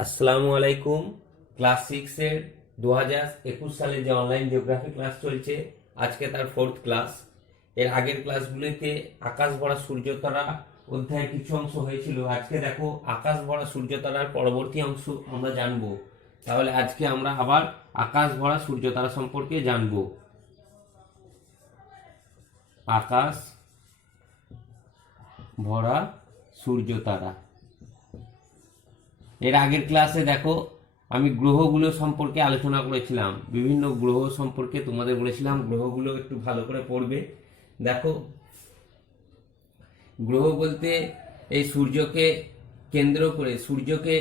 আসসালামু আলাইকুম। ক্লাস 6 এর 2021 সালে যে অনলাইন জিওগ্রাফি ক্লাস চলছে, আজকে তার 4th ক্লাস। এর আগের ক্লাসগুলিতে আকাশ ভরা সূর্যতারা অধ্যায়ের কিছু অংশ হয়েছিল। আজকে দেখো আকাশ ভরা সূর্যতারার পরবর্তী অংশ আমরা জানবো। তাহলে আজকে আমরা আবার আকাশ ভরা সূর্যতারা সম্পর্কে জানবো। আকাশ ভরা সূর্যতারা। এর আগের ক্লাসে দেখো আমি গ্রহগুলো সম্পর্কে আলোচনা করেছিলাম, বিভিন্ন গ্রহ সম্পর্কে তোমাদের বলেছিলাম গ্রহগুলো একটু ভালো করে পড়বে। দেখো, গ্রহ বলতে এই সূর্যকে কেন্দ্র করে, সূর্যকে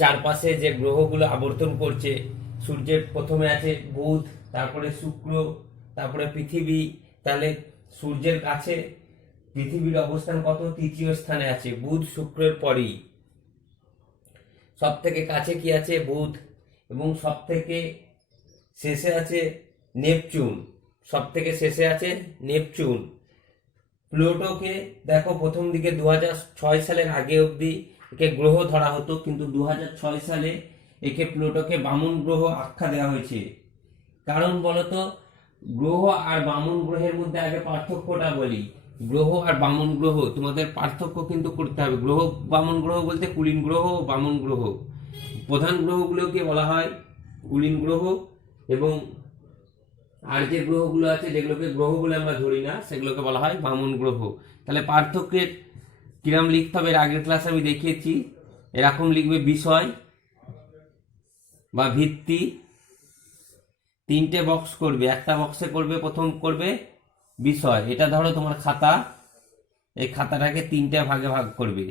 চারপাশে যে গ্রহগুলো আবর্তন করছে, সূর্যের প্রথমে আছে বুধ, তারপরে শুক্র, তারপরে পৃথিবী। তাহলে সূর্যের কাছে পৃথিবীর অবস্থান কত? তৃতীয় স্থানে আছে, বুধ শুক্রের পরেই। সব থেকে কাছে কি আছে? বুধ। এবং সব থেকে শেষে আছে নেপচুন। সব থেকে শেষে আছে নেপচুন। প্লুটোকে দেখো, প্রথম দিকে 2006 সালের আগে অবধি একে গ্রহ ধরা হতো, কিন্তু 2006 সালে একে প্লুটোকে বামন গ্রহ আখ্যা দেওয়া হয়েছে। কারণ বলতো, গ্রহ আর বামন গ্রহের মধ্যে আগে পার্থক্যটা বলি। গ্রহ আর বামন গ্রহ তোমাদের পার্থক্য কিন্তু করতে হবে। গ্রহ বামন গ্রহ বলতে কুলীন গ্রহ ও বামন গ্রহ। প্রধান গ্রহগুলোকে বলা হয় কুলীন গ্রহ, এবং আর যে গ্রহগুলো আছে যেগুলোকে গ্রহ বলে আমরা ধরি না, সেগুলোকে বলা হয় বামন গ্রহ। তাহলে পার্থক্যের কিরম লিখতে হবে এর আগের ক্লাসে আমি দেখিয়েছি। এরকম লিখবে বিষয় বা ভিত্তি, তিনটে বক্স করবে। একটা বক্সে করবে, প্রথম করবে বিষয়। এটা ধরো তোমার খাতা, এই খাতাটাকে তিনটে ভাগে ভাগ করবে।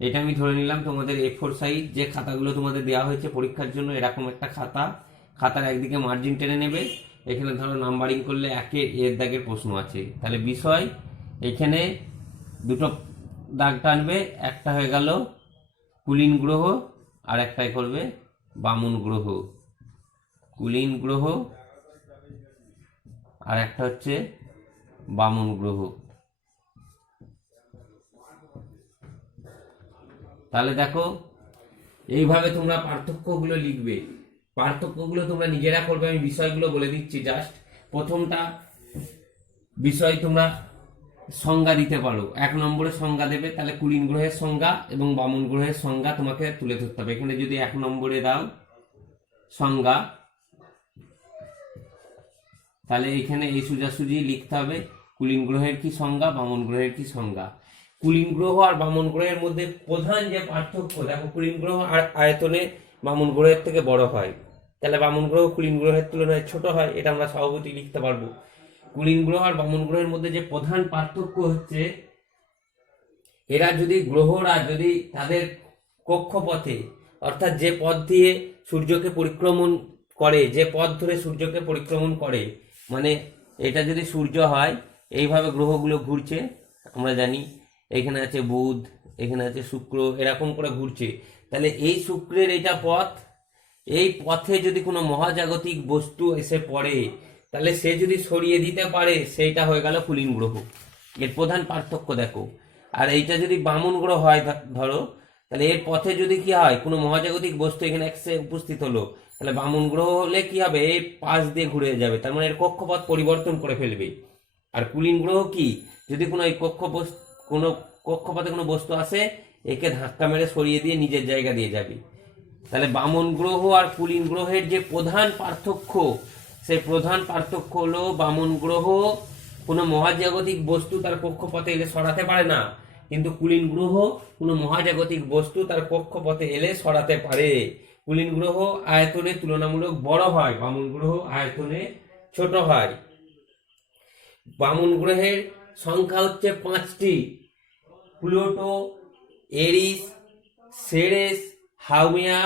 এটা আমি ধরে নিলাম তোমাদের A4 সাইজ যে খাতাগুলো তোমাদের দেওয়া হয়েছে পরীক্ষার জন্য, এরকম একটা খাতা। খাতার একদিকে মার্জিন টেনে নেবে, এখানে ধরো নাম্বারিং করলে একে এর দাগের প্রশ্ন আছে, তাহলে বিষয় এখানে দুটো দাগ টানবে। একটা হয়ে গেল কুলীন গ্রহ, আর একটাই করবে বামন গ্রহ। কুলীন গ্রহ আর একটা হচ্ছে বামন গ্রহ। তাহলে দেখো, এইভাবে তোমরা পার্থক্যগুলো লিখবে। পার্থক্যগুলো তোমরা নিজেরা করবে, আমি বিষয়গুলো বলে দিচ্ছি জাস্ট। প্রথমটা বিষয় তোমরা সংজ্ঞা দিতে পারো, 1 নম্বরে সংজ্ঞা দেবে। তাহলে কুলীন গ্রহের সংজ্ঞা এবং বামন গ্রহের সংজ্ঞা তোমাকে তুলে ধরতে হবে। এখানে যদি 1 নম্বরে দাও সংজ্ঞা, তাহলে এখানে এই সোজাসুজি লিখতে হবে কুলীন গ্রহের কি সংজ্ঞা, বামন গ্রহের কি সংজ্ঞা। কুলীন গ্রহ আর বামন গ্রহের মধ্যে প্রধান যে পার্থক্য, দেখো কুলীন গ্রহ আর আয়তনে বামন গ্রহের থেকে বড় হয়, তাহলে বামন গ্রহ কুলীন গ্রহের তুলনায় ছোট হয়, এটা আমরা স্বভাবতই লিখতে পারবো। কুলীন গ্রহ আর বামন গ্রহের মধ্যে যে প্রধান পার্থক্য হচ্ছে, এরা যদি গ্রহরা যদি তাদের কক্ষপথে, অর্থাৎ যে পথ দিয়ে সূর্যকে পরিক্রমণ করে, যে পথ ধরে সূর্যকে পরিক্রমণ করে, মানে এটা যদি সূর্য হয়, এইভাবে গ্রহগুলো ঘুরছে, আমরা জানি এখানে আছে বুধ, এখানে আছে শুক্র, এরকম করে ঘুরছে। তাহলে এই শুক্রের এটা পথ, এই পথে যদি কোনো মহাজাগতিক বস্তু এসে পড়ে, তাহলে সে যদি সরিয়ে দিতে পারে, সেইটা হয়ে গেল কুলীন গ্রহ। এর প্রধান পার্থক্য দেখো। আর এইটা যদি বামন গ্রহ হয় ধরো, তাহলে এর পথে যদি কি হয়, কোনো মহাজাগতিক বস্তু এখানে এসে উপস্থিত হলো, তাহলে বামন গ্রহ হলে কি হবে, এই পাশ দিয়ে ঘুরে যাবে, তার মানে এর কক্ষপথ পরিবর্তন করে ফেলবে। আর কুলীন গ্রহ কি, যদি কোনো এই কোনো কক্ষপথে কোনো বস্তু আসে, একে ধাক্কা মেরে সরিয়ে দিয়ে নিজের জায়গা দিয়ে যাবে। তাহলে বামন গ্রহ আর কুলীন গ্রহের যে প্রধান পার্থক্য, সেই প্রধান পার্থক্য হলো বামন গ্রহ কোনো মহাজাগতিক বস্তু তার কক্ষপথে এলে সরাতে পারে না, কিন্তু কুলীন গ্রহ কোনো মহাজাগতিক বস্তু তার কক্ষপথে এলে সরাতে পারে। কুলীন গ্রহ আয়তনে তুলনামূলক বড় হয়, বামন গ্রহ আয়তনে ছোট হয়। বামন গ্রহের সংখ্যা হচ্ছে 5টি: প্লুটো, এরিস, সেরেস, হাউমিয়া,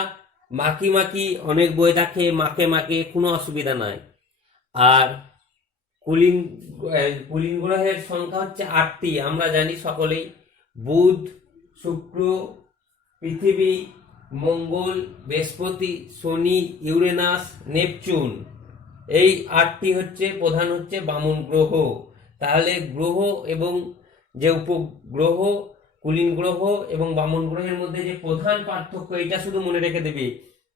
মাকি মাকি, অনেক বই দেখে মাকে মাকে, কোনো অসুবিধা নাই। আর কুলীন কুলীন গ্রহের সংখ্যা হচ্ছে 8টি, আমরা জানি সকলেই: বুধ, শুক্র, পৃথিবী, মঙ্গল, বৃহস্পতি, শনি, ইউরেনাস, নেপচুন। এই 8টি হচ্ছে প্রধান হচ্ছে বামন গ্রহ। তাহলে গ্রহ এবং যে উপগ্রহ কুলীন গ্রহ এবং বামন গ্রহের মধ্যে যে প্রধান পার্থক্য এটা শুধু মনে রেখে দেবে।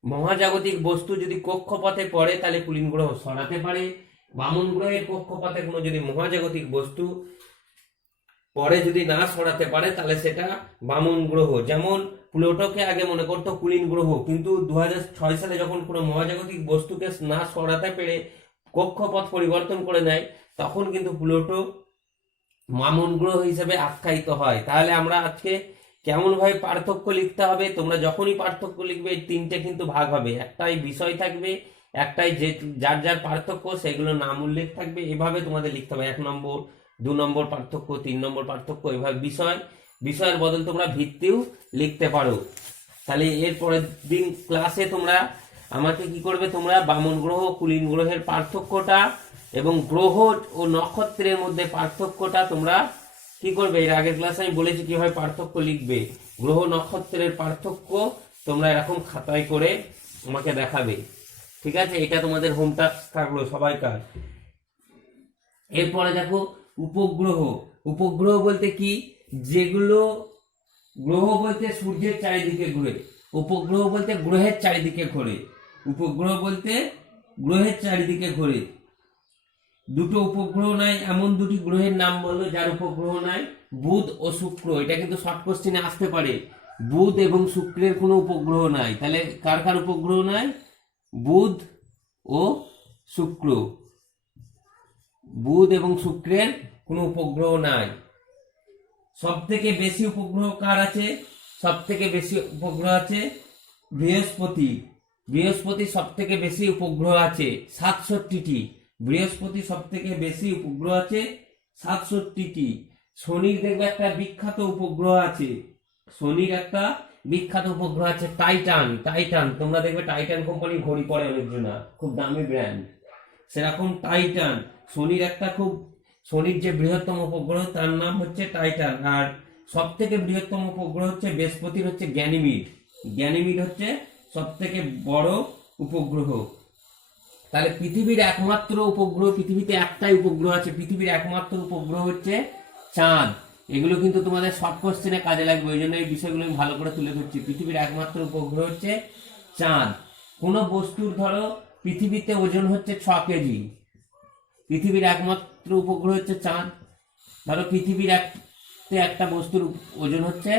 মহাজাগতিক বস্তু যদি কক্ষপথে পড়ে তাহলে কুলীন গ্রহ সরাতে পারে, বামন গ্রহের কক্ষপথে কোনো যদি মহাজাগতিক বস্তু পরে যদি না সরাতে পারে তাহলে সেটা বামন গ্রহ। যেমন প্লুটোকে আগে মনে করতো কুলীন গ্রহ, কিন্তু 2006 সালে যখন কোনো মহাজাগতিক বস্তুকে না সরাতে পেরে কক্ষপথ পরিবর্তন করে নেয় তখন কিন্তু প্লুটো বামন গ্রহ হিসেবে আখ্যায়িত হয়। তাহলে আমরা আজকে কেমন ভাবে পার্থক্য লিখতে হবে, তোমরা যখনই পার্থক্য লিখবে এই তিনটে কিন্তু ভাগ হবে, একটাই বিষয় থাকবে, একটাই যে যার যার পার্থক্য সেগুলো নাম উল্লেখ থাকবে, এভাবে তোমাদের লিখতে হবে। 1 নম্বর 2 নম্বর পার্থক্য, 3 নম্বর পার্থক্য, এভাবে বিষয়ের বদল তোমরা ভিত্তিও লিখতে পারো। তাহলে এর পরের দিন ক্লাসে তোমরা আমাকে কি করবে, তোমরা বামন গ্রহ কুলীন গ্রহের পার্থক্যটা এবং গ্রহ ও নক্ষত্রের মধ্যে পার্থক্যটা তোমরা কি করবে, এর আগের ক্লাসে আমি বলেছি কিভাবে পার্থক্য লিখবে। গ্রহ নক্ষত্রের পার্থক্য তোমরা এরকম খাতায় করে আমাকে দেখাবে, ঠিক আছে? এটা তোমাদের হোম টাস্ক থাকলো সবাইকার। এরপরে দেখো উপগ্রহ। উপগ্রহ বলতে কি, যেগুলো গ্রহ বলতে সূর্যের চারিদিকে ঘুরে, উপগ্রহ বলতে গ্রহের চারিদিকে ঘোরে। উপগ্রহ বলতে গ্রহের চারিদিকে ঘোরে। দুটো উপগ্রহ নাই এমন দুটি গ্রহের নাম বলো যার উপগ্রহ নাই। বুধ ও শুক্র, এটা কিন্তু শর্ট কোশ্চেনে আসতে পারে। বুধ এবং শুক্রের কোনো উপগ্রহ নাই, তাহলে কার কার উপগ্রহ নাই? বুধ ও শুক্র। বুধ এবং শুক্রের কোনো উপগ্রহ নাই। সব থেকে বেশি উপগ্রহ কার আছে? সব থেকে বেশি উপগ্রহ আছে বৃহস্পতি। বৃহস্পতি সব থেকে বেশি উপগ্রহ আছে 67টি। বৃহস্পতি সব থেকে বেশি উপগ্রহ আছে 67টি। শনির দেখবে একটা বিখ্যাত উপগ্রহ আছে, শনির একটা বিখ্যাত উপগ্রহ আছে টাইটান। টাইটান তোমরা দেখবে টাইটান কোম্পানির ঘড়ি পরে অনেকজনা, খুব দামি ব্র্যান্ড, সেরকম টাইটান। শনির একটা খুব, শনির যে বৃহত্তম উপগ্রহ তার নাম হচ্ছে টাইটান। আর সব থেকে বৃহত্তম উপগ্রহ হচ্ছে বৃহস্পতির হচ্ছে গ্যানিমিড। গ্যানিমিড হচ্ছে সব থেকে বড় উপগ্রহ। তাহলে পৃথিবীর একমাত্র উপগ্রহ, পৃথিবীতে একটাই উপগ্রহ আছে, পৃথিবীর একমাত্র উপগ্রহ হচ্ছে চাঁদ। এগুলো কিন্তু তোমাদের শর্ট কোশ্চেনে কাজে লাগবে, ওই জন্য এই বিষয়গুলো আমি ভালো করে তুলে ধরছি। পৃথিবীর একমাত্র উপগ্রহ হচ্ছে চাঁদ। কোন বস্তুর ধরো পৃথিবীতে ওজন হচ্ছে 6 কেজি, পৃথিবীর একমাত্র উপগ্রহ হচ্ছে চাঁদ। ধরো পৃথিবীর একটা বস্তুর ওজন হচ্ছে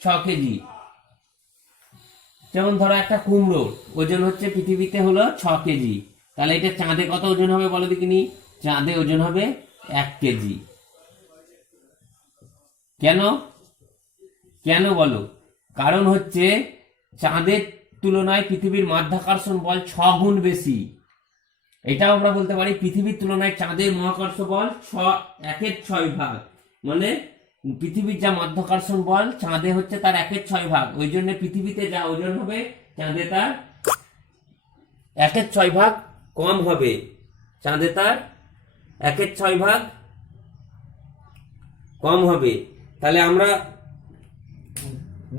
6 কেজি। যেমন ধরো একটা কুমড়ো ওজন হচ্ছে পৃথিবীতে হলো 6 কেজি, তাহলে এটা চাঁদে কত ওজন হবে বলো দেখিনি? চাঁদে ওজন হবে 1 কেজি। কেন কেন বলো? কারণ হচ্ছে চাঁদের তুলনায় পৃথিবীর মাধ্যাকর্ষণ বল 6 গুণ বেশি। এটাও আমরা বলতে পারি পৃথিবীর তুলনায় চাঁদের মহাকর্ষ বল 1/6 ভাগ, মানে পৃথিবীর যা মাধ্যাকর্ষণ বল চাঁদে হচ্ছে তার 1/6 ভাগ। ওই জন্য পৃথিবীতে যা ওজন হবে চাঁদে তার 1/6 ভাগ কম হবে, চাঁদে তার 1/6 ভাগ কম হবে। তাহলে আমরা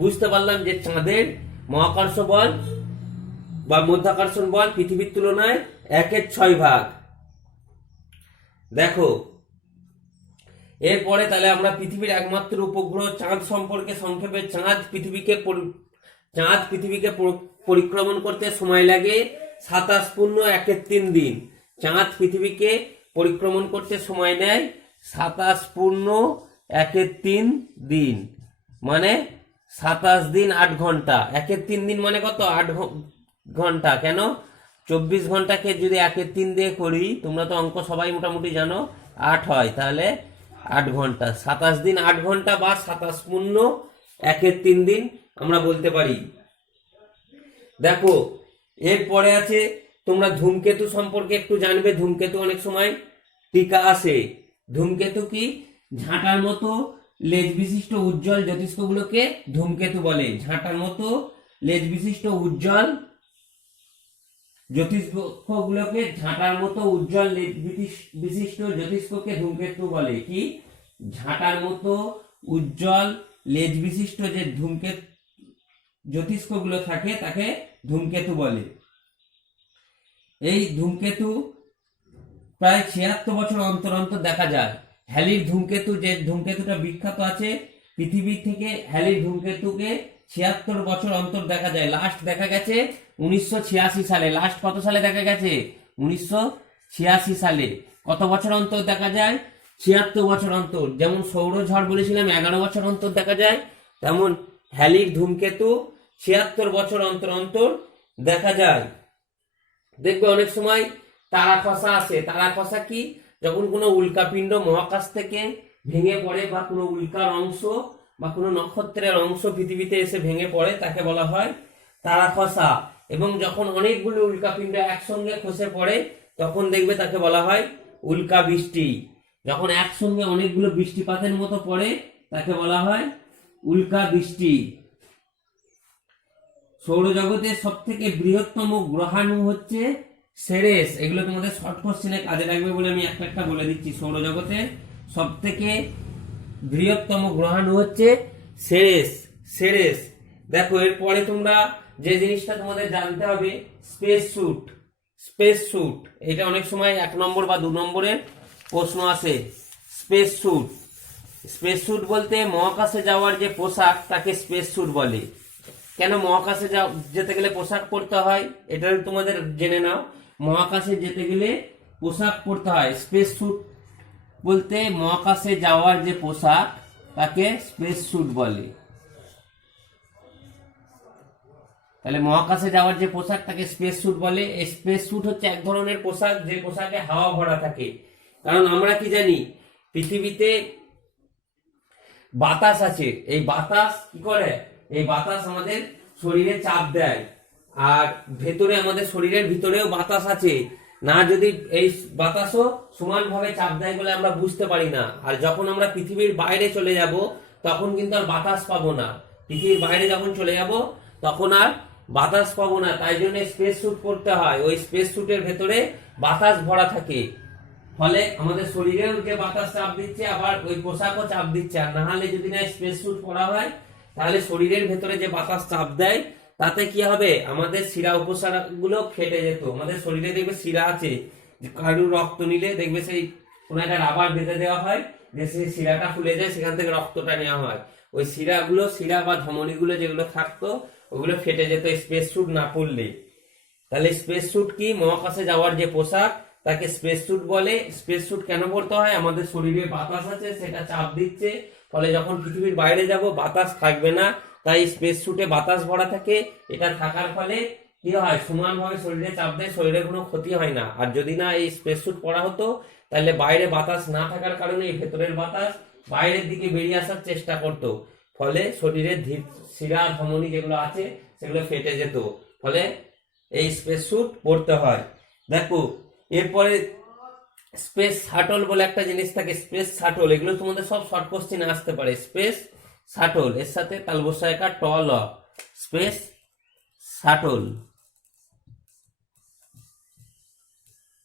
বুঝতে পারলাম যে চাঁদের মহাকর্ষ বল বা মাধ্যাকর্ষণ বল পৃথিবীর তুলনায় 1/6 ভাগ। দেখো এরপরে তাহলে আমরা পৃথিবীর একমাত্র উপগ্রহ চাঁদ সম্পর্কে সংক্ষেপে, চাঁদ পৃথিবীকে পরিক্রমণ করতে সময় লাগে 27.13 দিন। চাঁদ পৃথিবীকে পরিক্রমণ করতে সময় নেয় 27.13 দিন, মানে 27 দিন 8 ঘন্টা। 1/3 দিন মানে কত? 8 ঘন্টা। কেন? 24 ঘন্টাকে যদি 1/3 দিয়ে করি, তোমরা তো অঙ্ক সবাই মোটামুটি জানো, 8 হয়, তাহলে 8 ঘন্টা। 27 দিন 8 ঘন্টা বা 27.13 দিন আমরা বলতে পারি। দেখো এরপরে আছে, তোমরা ধূমকেতু সম্পর্কে একটু জানবে। ধূমকেতু অনেক সময় টিকা আসে। ধূমকেতু কি? ঝাঁটার মতো লেজ বিশিষ্ট উজ্জ্বল জ্যোতিষ্কগুলোকে ধূমকেতু বলে। ঝাঁটার মতো লেজ বিশিষ্ট উজ্জ্বল জ্যোতিষ্কগুলোকে, ঝাঁটার মতো উজ্জ্বল লেজ বিশিষ্ট জ্যোতিষ্ককে ধূমকেতু বলে। কি? ঝাঁটার মতো উজ্জ্বল লেজ বিশিষ্ট যে জ্যোতিষ্কগুলো থাকে তাকে ধূমকেতু বলে। এই ধূমকেতু প্রায় 76 বছর অন্তর অন্তর দেখা যায়। হ্যালির ধূমকেতু, যে ধূমকেতুটা বিখ্যাত আছে পৃথিবী থেকে হ্যালির ধূমকেতুকে 76 বছর অন্তর দেখা যায়। লাস্ট দেখা গেছে 1986 সালে। লাস্ট কত সালে দেখা গেছে? 1986 সালে। কত বছর অন্তর দেখা যায়? 76 বছর অন্তর। যেমন সৌরঝড় বলেছিলাম 11 বছর অন্তর দেখা যায়, তেমন হ্যালির ধূমকেতু 76 বছর অন্তর অন্তর দেখা যায়। দেখবে অনেক সময় তারা খসা আসে। তারা খসা কি? যখন কোনো উল্কাপিণ্ড মহাকাশ থেকে ভেঙে পড়ে বা কোনো উল্কার অংশ বা কোনো নক্ষত্রের অংশ পৃথিবীতে এসে ভেঙে পড়ে, তাকে বলা হয় তারা খসা। এবং যখন অনেকগুলো উল্কাপিণ্ড একসঙ্গে খসে পড়ে তখন দেখবে তাকে বলা হয় উল্কা বৃষ্টি। যখন একসঙ্গে অনেকগুলো বৃষ্টিপাতের মতো পড়ে তাকে বলা হয় উল্কা বৃষ্টি। সৌরজগতের সব থেকে বৃহত্তম গ্রহাণু হচ্ছে সেরেস। এগুলো তোমাদের শর্ট কোশ্চেনে কাজে লাগবে বলে আমি একটা একটা বলে দিচ্ছি। সৌরজগতের সব থেকে বৃহত্তম গ্রহাণু হচ্ছে সেরেস। সেরেস দেখো, এরপরে তোমরা যে জিনিসটা তোমাদের জানতে হবে, স্পেস স্যুট। স্পেস স্যুট এটা অনেক সময় 1 নম্বর বা 2 নম্বরের প্রশ্ন আসে। স্পেস স্যুট, স্পেস স্যুট বলতে মহাকাশে যাওয়ার যে পোশাক তাকে স্পেস স্যুট বলে। কেন মহাকাশে যেতে গেলে পোশাক পরতে হয় এটা তোমাদের জেনে নাও। মহাকাশে যেতে গেলে পোশাক পরতে হয়। স্পেস স্যুট বলতে মহাকাশে যাওয়ার যে পোশাক তাকে স্পেস স্যুট বলে। তাহলে মহাকাশে যাওয়ার যে পোশাক তাকে স্পেস স্যুট বলে। এই স্পেস স্যুট হচ্ছে এক ধরনের পোশাক যে পোশাকে হাওয়া ভরা থাকে। কারণ আমরা কি জানি, পৃথিবীতে বাতাস আছে। এই বাতাস কি করে? এই বাতাস আমাদের শরীরে চাপ দেয়, আর ভেতরে আমাদের শরীরের ভিতরেও বাতাস আছে। না যদি এই বাতাসও সমানভাবে চাপ দেয় বলে আমরা বুঝতে পারি না। আর যখন আমরা পৃথিবীর বাইরে চলে যাব তখন কিন্তু আর বাতাস পাবো না। পৃথিবীর বাইরে যখন চলে যাব তখন আর বাতাস পাবো না। তাই জন্য স্পেস স্যুট পরতে হয়। ওই স্পেস স্যুটের ভেতরে বাতাস ভরা থাকে, ফলে আমাদের শরীরেও যে বাতাস চাপ দিচ্ছে আবার ওই পোশাকও চাপ দিচ্ছে। আর না হলে যদি না স্পেস স্যুট পরা হয় তাহলে শরীরের ভেতরে যে বাতাস চাপ দেয় তাতে কি হবে? আমাদের শিরা উপশিরা গুলো ফেটে যেত। আমাদের শরীরে দেখবে শিরা আছে, কারুর রক্ত নিলে দেখবে সেই কোনো একটা রাবার বেঁধে দেওয়া হয়, যে সেই শিরাটা ফুলে যায়, সেখান থেকে রক্তটা নেওয়া হয়। ওই শিরাগুলো, শিরা বা ধমনীগুলো যেগুলো থাকতো ওগুলো ফেটে যেত স্পেস স্যুট না পরলে। তাহলে স্পেস স্যুট কি? মহাকাশে যাওয়ার যে পোশাক তাকে স্পেস স্যুট বলে। স্পেস স্যুট কেন পরতে হয়? আমাদের শরীরে বাতাস আছে, সেটা চাপ দিচ্ছে, ফলে যখন পৃথিবীর বাইরে যাব বাতাস থাকবে না। তাই স্পেস স্যুটে বাতাস ভরা থাকে। এটা থাকার ফলে কি হয়? সমানভাবে শরীরে চাপ দেয়, শরীরে কোনো ক্ষতি হয় না। আর যদি না এই স্পেস স্যুট পরা হতো তাহলে বাইরে বাতাস না থাকার কারণে এই ভেতরের বাতাস বাইরের দিকে বেরিয়ে আসার চেষ্টা করতো, ফলে শরীরের শিরা ধমনী যেগুলো আছে সেগুলো ফেটে যেত। ফলে এই স্পেস স্যুট পরতে হয়। দেখো এরপরে স্পেস শাটল বলে একটা জিনিস থাকে। স্পেস শাটল, এগুলো তোমাদের সব শর্ট কোশ্চেনে আসতে পারে। স্পেস শাটল, এর সাথে তালবস্যায়কার ট ল, স্পেস শাটল।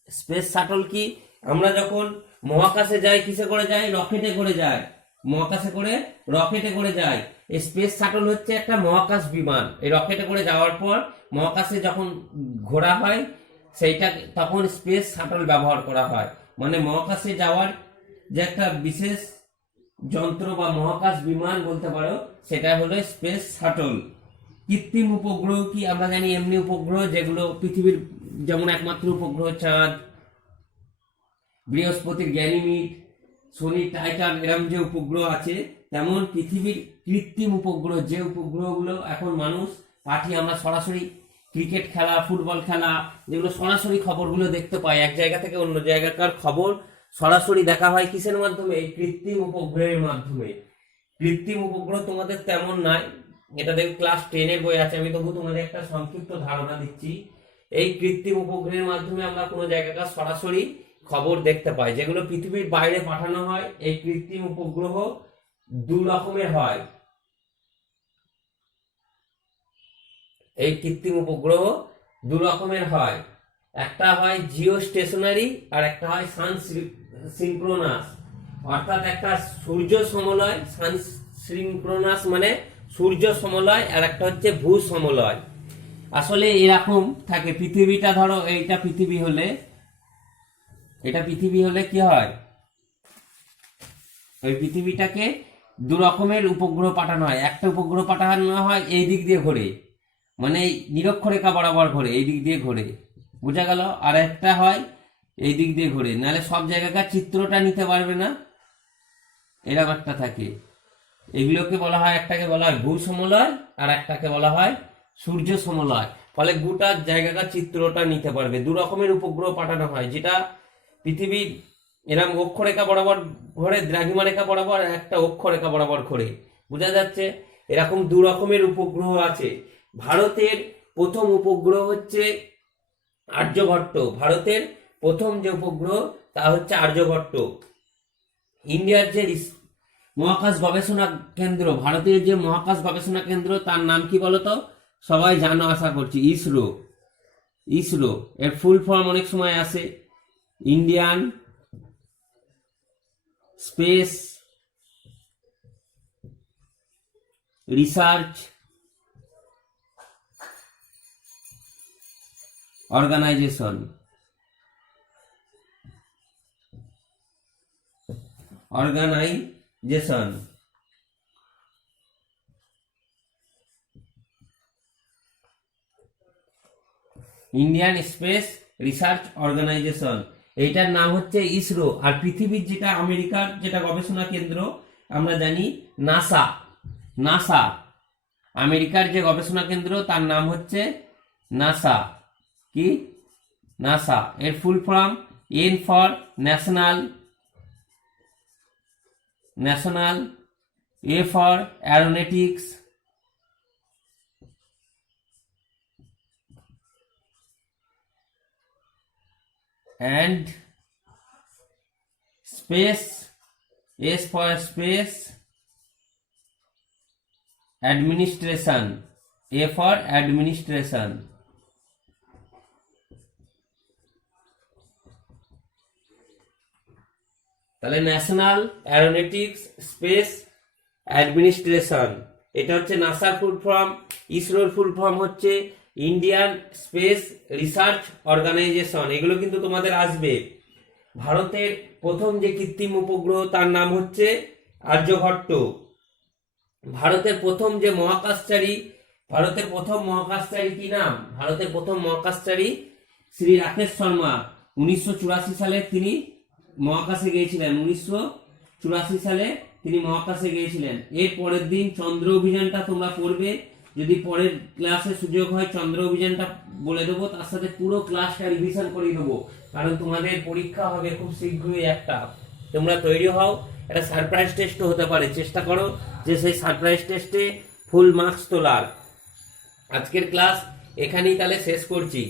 স্পেস শাটল কি? আমরা যখন মহাকাশে যাই কিসে করে যাই? রকেটে করে যাই। মহাকাশে করে রকেটে করে যাই। এই স্পেস শাটল হচ্ছে একটা মহাকাশ বিমান। এই রকেটে করে যাওয়ার পর মহাকাশে যখন ঘোরা হয় সেইটা তখন স্পেস শাটল ব্যবহার করা হয়। মানে মহাকাশে যাওয়ার যে একটা বিশেষ যন্ত্র বা মহাকাশ বিমান বলতে পারো, সেটা হলো স্পেস শাটল। কৃত্রিম উপগ্রহ কি? আমরা জানি এমনি উপগ্রহ যেগুলো পৃথিবীর, যেমন একমাত্র উপগ্রহ চাঁদ, বৃহস্পতির গ্যানিমিড, শনি টাইটান, এরকম যে উপগ্রহ আছে, তেমন পৃথিবীর কৃত্রিম উপগ্রহ যে উপগ্রহগুলো এখন মানুষ পাঠিয়ে আমরা সরাসরি ক্রিকেট খেলা, ফুটবল খেলা, যেগুলো সরাসরি খবরগুলো দেখতে পাই, এক জায়গা থেকে অন্য জায়গাকার খবর সরাসরি দেখা হয় কিসের মাধ্যমে? এই কৃত্রিম উপগ্রহের মাধ্যমে। কৃত্রিম উপগ্রহ তোমাদের তেমন নাই, এটা দেখো ক্লাস 10 বই আছে, আমি তবু তোমাদের একটা সংক্ষিপ্ত ধারণা দিচ্ছি। এই কৃত্রিম উপগ্রহের মাধ্যমে আমরা কোনো জায়গাকার সরাসরি খবর দেখতে পাই। যেগুলো পৃথিবীর বাইরে পাঠানো হয় এই কৃত্রিম উপগ্রহ 2 রকমের হয়। এই কৃত্রিম উপগ্রহ 2 রকমের হয়। একটা হয় জিও স্টেশনারি আর একটা হয় সান সিনক্রোনাস। অর্থাৎ একটা সূর্য সমলয়, সান সিনক্রোনাস মানে সূর্য সমলয়, আর একটা হচ্ছে ভূ সমলয়। আসলে এরকম থাকে। পৃথিবীটা ধরো এইটা পৃথিবী হলে, এটা পৃথিবী হলে কি হয়? ওই পৃথিবীটাকে দু রকমের উপগ্রহ পাঠানো হয়। একটা উপগ্রহ পাঠানো হয় এই দিক দিয়ে ঘোরে, মানে এই নিরক্ষরেখা বরাবর ঘোরে, এই দিক দিয়ে ঘোরে, বোঝা গেল। আর একটা হয় এই দিক দিয়ে ঘোরে, নাহলে সব জায়গাকার চিত্রটা নিতে পারবে না, এরকম একটা থাকে। এগুলোকে বলা হয়, একটাকে বলা হয় ভূ সমলয় আর একটাকে বলা হয় সূর্য সমলয়। ফলে গোটা জায়গাকার চিত্রটা নিতে পারবে। দু রকমের উপগ্রহ পাঠানো হয়, যেটা পৃথিবীর এরকম অক্ষরেখা বরাবর ঘোরে, দ্রাঘিমা রেখা বরাবর, একটা অক্ষরেখা বরাবর ঘোরে, বোঝা যাচ্ছে। এরকম দু রকমের উপগ্রহ আছে। ভারতের প্রথম উপগ্রহ হচ্ছে আর্যভট্ট। ভারতের প্রথম যে উপগ্রহ তা হচ্ছে আর্যভট্ট। ইন্ডিয়ার যে মহাকাশ গবেষণা কেন্দ্র, ভারতের যে মহাকাশ গবেষণা কেন্দ্র, তার নাম কি বলতো? সবাই জানো আশা করছি, ইসরো। ইসরো এর ফুল ফর্ম অনেক সময় আসে, Indian space research organisation. Organisation Indian space research organisation, এইটার নাম হচ্ছে ইসরো। আর পৃথিবীর যেটা আমেরিকার যেটা গবেষণা কেন্দ্র আমরা জানি নাসা। নাসা আমেরিকার যে গবেষণা কেন্দ্র তার নাম হচ্ছে নাসা। কি? নাসা। এর full form N for national, national, A for Aeronautics, and space, S for space administration, A for administration। তাহলে ন্যাশনাল অ্যারোনটিক্স স্পেস অ্যাডমিনিস্ট্রেশন, এটা হচ্ছে নাসার ফুল ফর্ম। ইসরোর ফুল ফর্ম হচ্ছে ইন্ডিয়ান স্পেস রিসার্চ অর্গানাইজেশন। এগুলো কিন্তু তোমাদের আসবে। ভারতের প্রথম যে কৃত্রিম উপগ্রহ তার নাম হচ্ছে আর্যভট্ট। ভারতের প্রথম যে মহাকাশচারী, ভারতের প্রথম মহাকাশচারী কি নাম? ভারতের প্রথম মহাকাশচারী শ্রী রাকেশ শর্মা। 1984 সালে তিনি মহাকাশে গিয়েছিলেন। 1984 সালে তিনি মহাকাশে গিয়েছিলেন। এর পরের দিন চন্দ্র অভিযানটা তোমরা পড়বে, যদি পরের ক্লাসে সুযোগ হয় চন্দ্র অভিযানটা বলে দেবো, তার সাথে পুরো ক্লাসটা রিভিশন করে দেবো, কারণ তোমাদের পরীক্ষা হবে খুব শীঘ্রই একটা। তোমরা তৈরি হও, একটা সারপ্রাইজ টেস্টও হতে পারে, চেষ্টা করো যে সেই সারপ্রাইজ টেস্টে ফুল মার্কস তোলার। আজকের ক্লাস এখানেই তাহলে শেষ করছি।